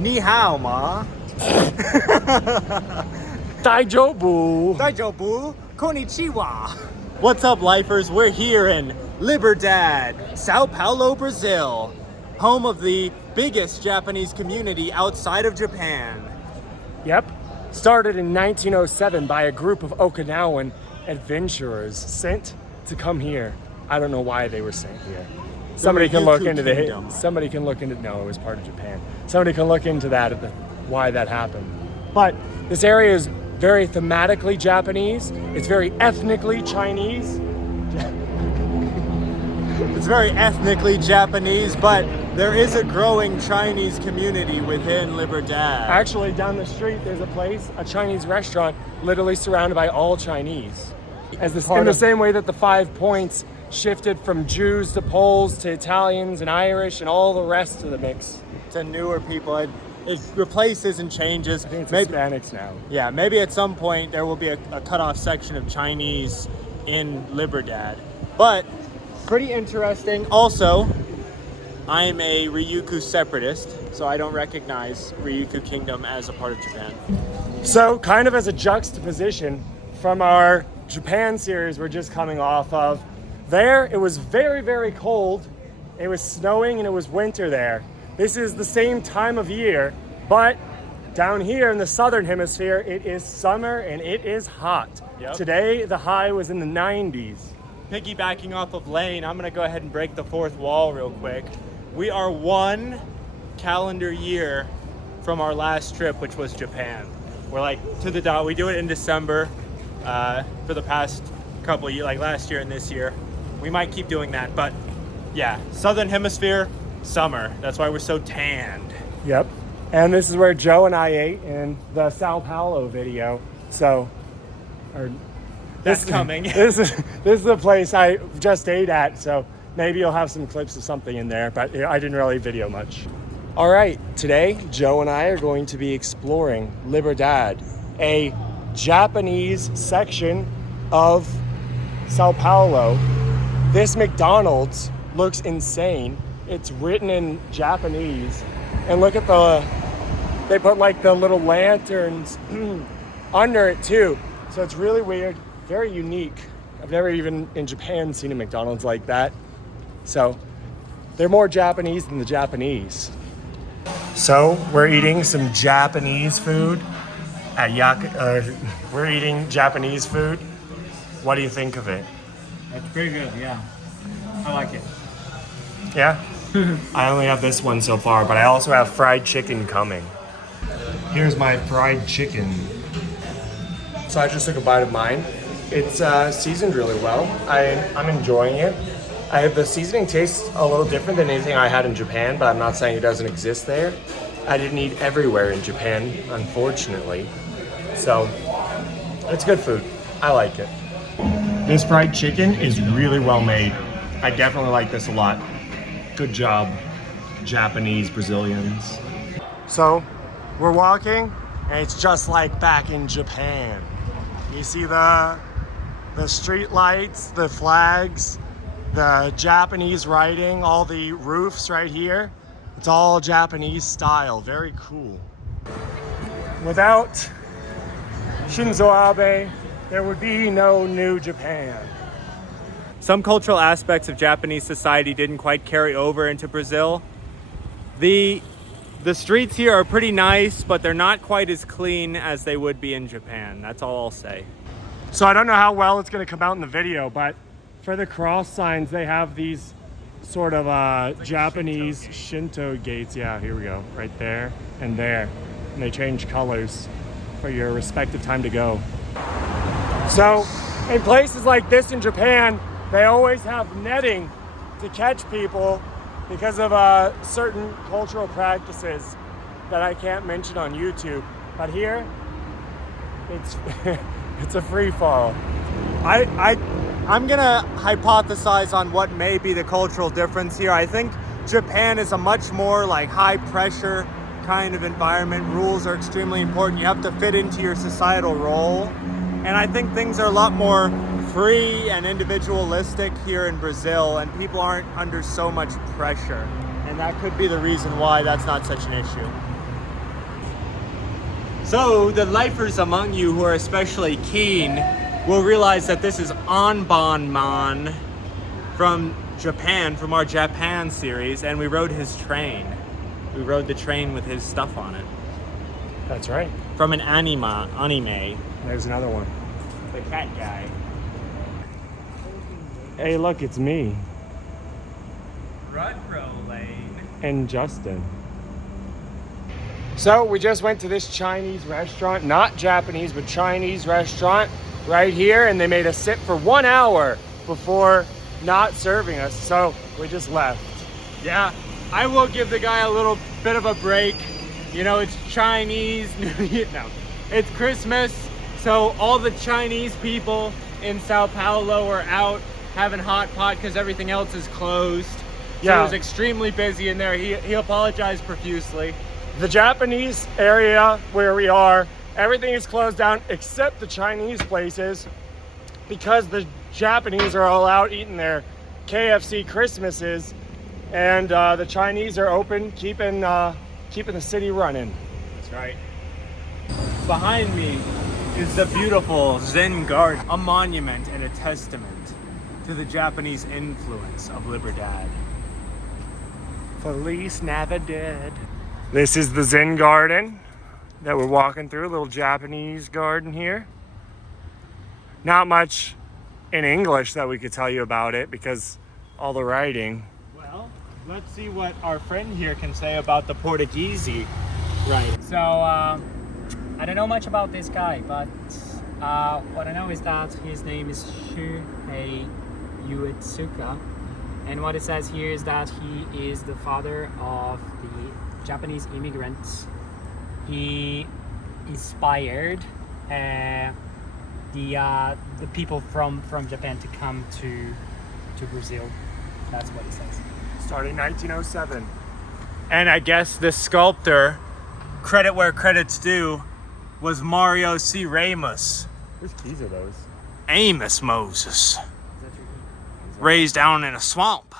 Ni hao ma. Daijobu. Daijobu. Konnichiwa. What's up, lifers? We're here in Liberdade, Sao Paulo, Brazil, home of the biggest Japanese community outside of Japan. Yep. Started in 1907 by a group of Okinawan adventurers sent to come here. I don't know why they were sent here. Somebody can look into no, it was part of Japan. Somebody can look into that, why that happened. But this area is very thematically Japanese. It's very ethnically Chinese. It's very ethnically Japanese, but there is a growing Chinese community within Liberdade. Actually, down the street, there's a place, a Chinese restaurant, literally surrounded by all Chinese. In the same way that the 5 points shifted from Jews to Poles to Italians and Irish and all the rest of the mix. To newer people. It replaces and changes. I think it's Hispanics now. Yeah, maybe at some point there will be a cutoff section of Chinese in Liberdade. But pretty interesting. Also, I'm a Ryukyu separatist, so I don't recognize Ryukyu Kingdom as a part of Japan. So, kind of as a juxtaposition from our Japan series we're just coming off of, there it was very, very cold. It was snowing and it was winter there. This is the same time of year, but down here in the southern hemisphere, it is summer and it is hot. Yep. Today, the high was in the 90s. Piggybacking off of Lane, I'm gonna go ahead and break the fourth wall real quick. We are 1 calendar year from our last trip, which was Japan. We're like to the dot. We do it in December for the past couple of years, like last year and this year. We might keep doing that, but yeah, southern hemisphere, summer. That's why we're so tanned. Yep. And this is where Joe and I ate in the Sao Paulo video. So, that's coming. This is the place I just ate at. So maybe you'll have some clips of something in there, but I didn't really video much. All right, today Joe and I are going to be exploring Liberdade, a Japanese section of Sao Paulo. This McDonald's looks insane. It's written in Japanese, and look at they put like the little lanterns under it too. So it's really weird, very unique. I've never even in Japan seen a McDonald's like that. So they're more Japanese than the Japanese. So we're eating some Japanese food at we're eating Japanese food. What do you think of it? It's pretty good, yeah. I like it. Yeah? I only have this one so far, but I also have fried chicken coming. Here's my fried chicken. So I just took a bite of mine. It's seasoned really well. I'm enjoying it. The seasoning tastes a little different than anything I had in Japan, but I'm not saying it doesn't exist there. I didn't eat everywhere in Japan, unfortunately. So it's good food. I like it. This fried chicken is really well made. I definitely like this a lot. Good job, Japanese Brazilians. So we're walking and it's just like back in Japan. You see the street lights, the flags, the Japanese writing, all the roofs right here. It's all Japanese style, very cool. Without Shinzo Abe, there would be no new Japan. Some cultural aspects of Japanese society didn't quite carry over into Brazil. The streets here are pretty nice, but they're not quite as clean as they would be in Japan. That's all I'll say. So I don't know how well it's gonna come out in the video, but for the cross signs, they have these sort of Japanese Shinto gates. Yeah, here we go, right there and there. And they change colors for your respective time to go. So in places like this in Japan, they always have netting to catch people because of certain cultural practices that I can't mention on YouTube. But here, it's a free fall. I'm gonna hypothesize on what may be the cultural difference here. I think Japan is a much more like high pressure kind of environment. Rules are extremely important. You have to fit into your societal role. And I think things are a lot more free and individualistic here in Brazil, and people aren't under so much pressure. And that could be the reason why that's not such an issue. So the lifers among you who are especially keen will realize that this is Anbanman from Japan, from our Japan series, and we rode his train. We rode the train with his stuff on it. That's right. From an anime. There's another one. The cat guy. Hey, look, it's me Rudrow Lane. and Justin. So we just went to this Chinese restaurant, not Japanese, but Chinese restaurant right here, and they made us sit for 1 hour before not serving us, so we just left. Yeah, I will give the guy a little bit of a break. You know, it's Chinese, no, it's Christmas, so all the Chinese people in Sao Paulo are out having hot pot because everything else is closed. So Yeah. it was extremely busy in there. He apologized profusely. The Japanese area where we are, everything is closed down except the Chinese places because the Japanese are all out eating their KFC Christmases, and the Chinese are open, keeping the city running. That's right. Behind me is the beautiful Zen Garden, a monument and a testament to the Japanese influence of Liberdade. Feliz Navidad. This is the Zen Garden that we're walking through, a little Japanese garden here. Not much in English that we could tell you about it because all the writing. Well, let's see what our friend here can say about the Portuguese. Right. So, I don't know much about this guy, but what I know is that his name is Shuhei Uetsuka. And what it says here is that he is the father of the Japanese immigrants. He inspired the people from Japan to come to Brazil. That's what it says. Started in 1907. And I guess the sculptor, credit where credit's due, was Mario C. Ramos. Whose keys are those? Amos Moses. Raised down in a swamp.